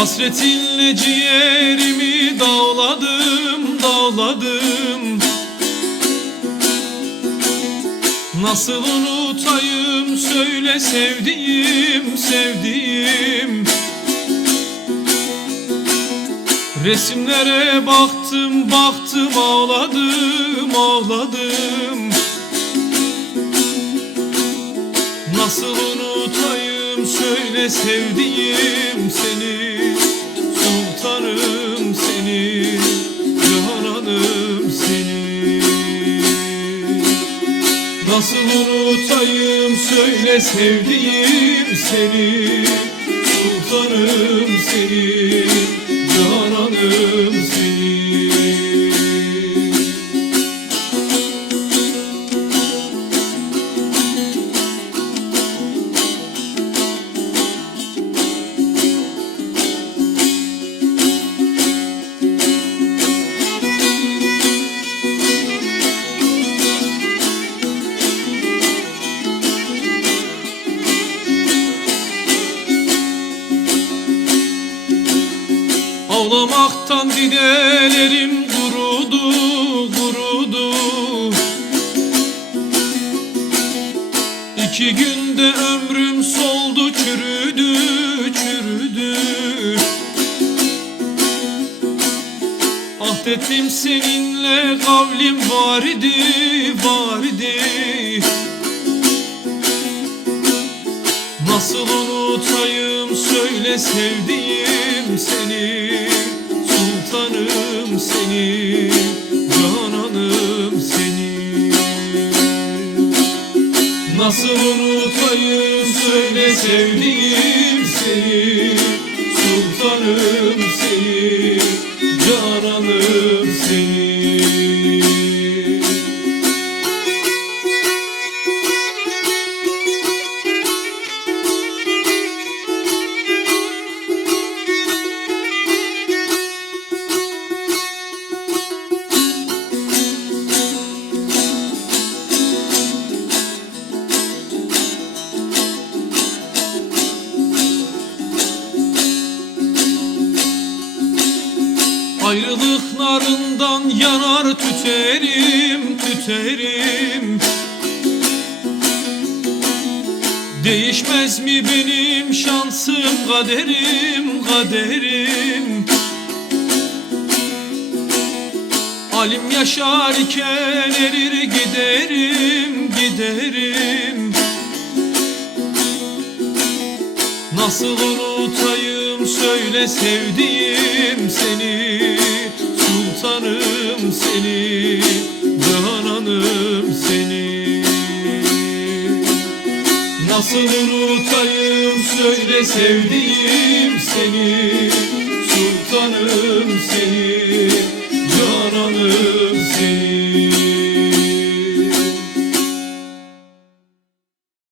Hasretinle ciğerimi dağladım, dağladım. Nasıl unutayım söyle sevdiğim, sevdiğim. Resimlere baktım, baktım ağladım, ağladım. Nasıl unutayım söyle sevdiğim seni Sultanım seni Cananım seni. Nasıl unutayım söyle sevdiğim seni Sultanım seni Ağlamaktan dinelerim kurudu, kurudu. İki günde ömrüm soldu, çürüdü, çürüdü. Ahdettim seninle kavlim var idi, var idi Nasıl unutayım söyle sevdiğim seni Sultanım seni Cananım seni. Nasıl unutayım söyle sevdiğim seni Sultanım seni Cananım seni Ayrılık narından yanar tüterim, tüterim. Değişmez mi benim şansım, kaderim, kaderim? Alim yaşar iken erir giderim, giderim. Nasıl unutayım söyle sevdiğim seni Sultanım seni Cananım seni. Nasıl unutayım söyle sevdiğim seni Sultanım seni